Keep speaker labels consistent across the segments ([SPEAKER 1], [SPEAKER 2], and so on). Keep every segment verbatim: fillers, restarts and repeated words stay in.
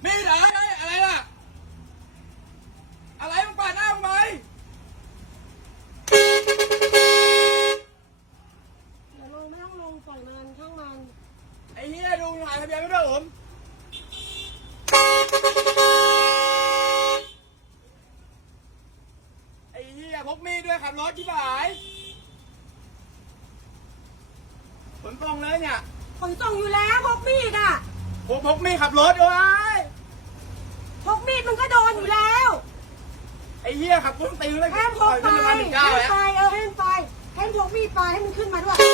[SPEAKER 1] มีดเหรออะไรล่ะอะไรมึงปาดหน้ามึงไหม
[SPEAKER 2] เดี๋ยวลงไม่ต้องลงปล่อยมันช่างมัน
[SPEAKER 1] ไอ้เหี้ยดูถ่ายทะเบียนไม่ด้วยผมไอ้เหี้ยพกมีดด้วยขับรถที่ไหนขนส่งเลยเนี่ย
[SPEAKER 2] ขนส่งอยู่แล้วพกมีดอ่ะ
[SPEAKER 1] ผมพกมีดขับรถด้วย
[SPEAKER 2] พกมีดมันก็โดนอยู่แล้ว
[SPEAKER 1] ไอ้เหี้ยขับรถตีเลย
[SPEAKER 2] ให้พกไปให้ไปเออให้ไปให้พกมีดไปให้มันขึ้นมาด้วย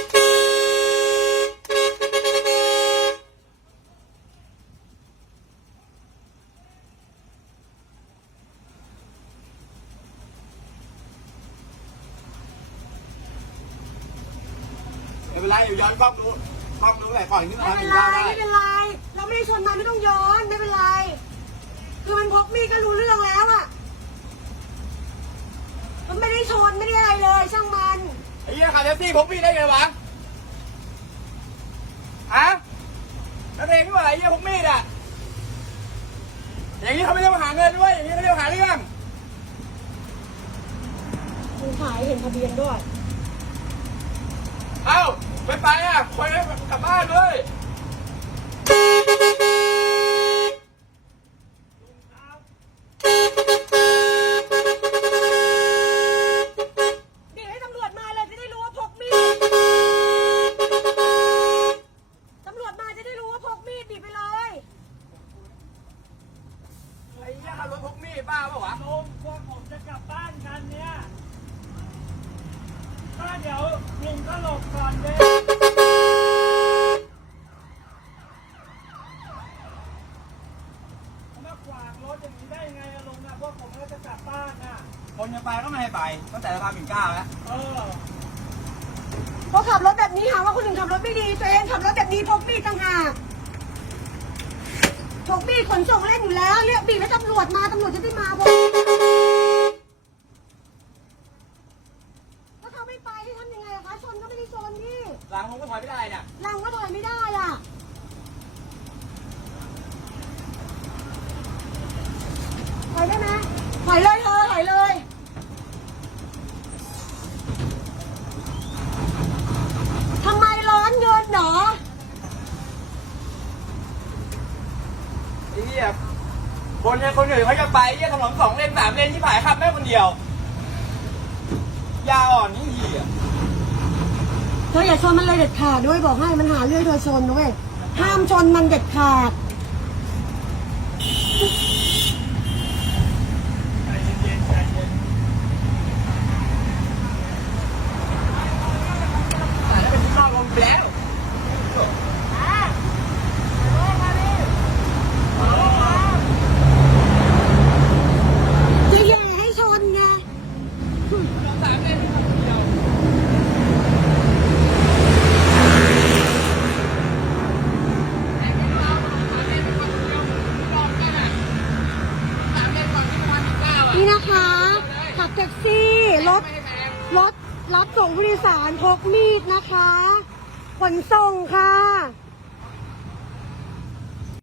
[SPEAKER 1] ไม่เป็นไรอยู่ย้อนกล้องดูกล้องดูไหนก่อนขึ้นมา
[SPEAKER 2] ไม่เป็นไรไม่เป็นไรเราไม่ได้ชนมันไม่ต้องย้อนไม่เป็นไรคือมันพกมีดก็รู้เรื่องแล้วอ่ะมันไม่ได้ชนไม่ได้อะไรเลยช่างมัน
[SPEAKER 1] ไอ้เหี้ยขับแท็กซี่พกมีดได้ไงวะฮะนักเรียนที่ว่าไอ้เหี้ยพกมีดอ่ะอย่างนี้เขาไม่ได้มาหาเงินด้วยอย่างนี้เขาเรียกหาเรื่อง
[SPEAKER 2] คุณขายเห็นทะเบียนด้วย
[SPEAKER 1] เอ้าไปไปอ่ะคอยกลับบ้านเลย
[SPEAKER 2] เดี๋ยวให้ตำรวจมาเลยจะได้รู้ว่าพกมีดตำรวจมาจะได้รู้ว่าพกมีดบีบไปเลย
[SPEAKER 1] ไอ้เหี้ยขับรถพกมีดบ้าเปล่าวะ
[SPEAKER 3] ลุงพวกผมจะกลับบ้านกันเนี่ยก็เดี๋ยวลุงก็หลบก่อนเด้มาขวางรถอย่างนี้ได้ไงอะลุงอะพวกผมก็จะกลับบ้านอะ
[SPEAKER 1] คนจะไปก็ไม่ให้ไปตั้งแต่สะพานปิ่นเกล้าแล้ว
[SPEAKER 3] เออ
[SPEAKER 2] เพราะขับรถแบบนี้หาว่าคนอื่นขับรถไม่ดีตัวเองขับรถแบบนี้พกมีดต่างหากพกมีดขนส่งเล่นอยู่แล้วเรียกบีบให้ตำรวจมาตำรวจจะได้มาพกถ้าเขาไม่ไปให้ทำยังไงอะคะชนก็ไม่ได้ชนนี่
[SPEAKER 1] หลังผมก็ถอยไม่ได้เนี่ย
[SPEAKER 2] หลังก็ถอยไม่ได้อ่ะถอยได้ไหมถอยเลยเธอถอยเลยทำไมร้อนเงินหนอ
[SPEAKER 1] ไอ้เหี้ยคนเนี่ยคนอื่นเขาจะไปเหี้ยถนนสองเลนสามเลนที่ผ่ายขับแม่คนเดียวยาอ่อนนี่เหี้ย
[SPEAKER 2] เธออย่าชนมันเลยเด็ดขาดด้วยบอกให้มันหาเรื่องเธอชนด้วยห้ามชนมันเด็ดขาด
[SPEAKER 3] ใจเย็นๆใจเย็น
[SPEAKER 1] แต่ถ้าเป็นที่นอกลมแล้ว
[SPEAKER 2] จะแย่ให้ชนไง
[SPEAKER 1] สามเลนที่ขับคนเดียว
[SPEAKER 2] นี่นะคะขับแท็กซี่รถรถรับส่งผู้โดยสารพกมีดนะคะขนส่งค่ะ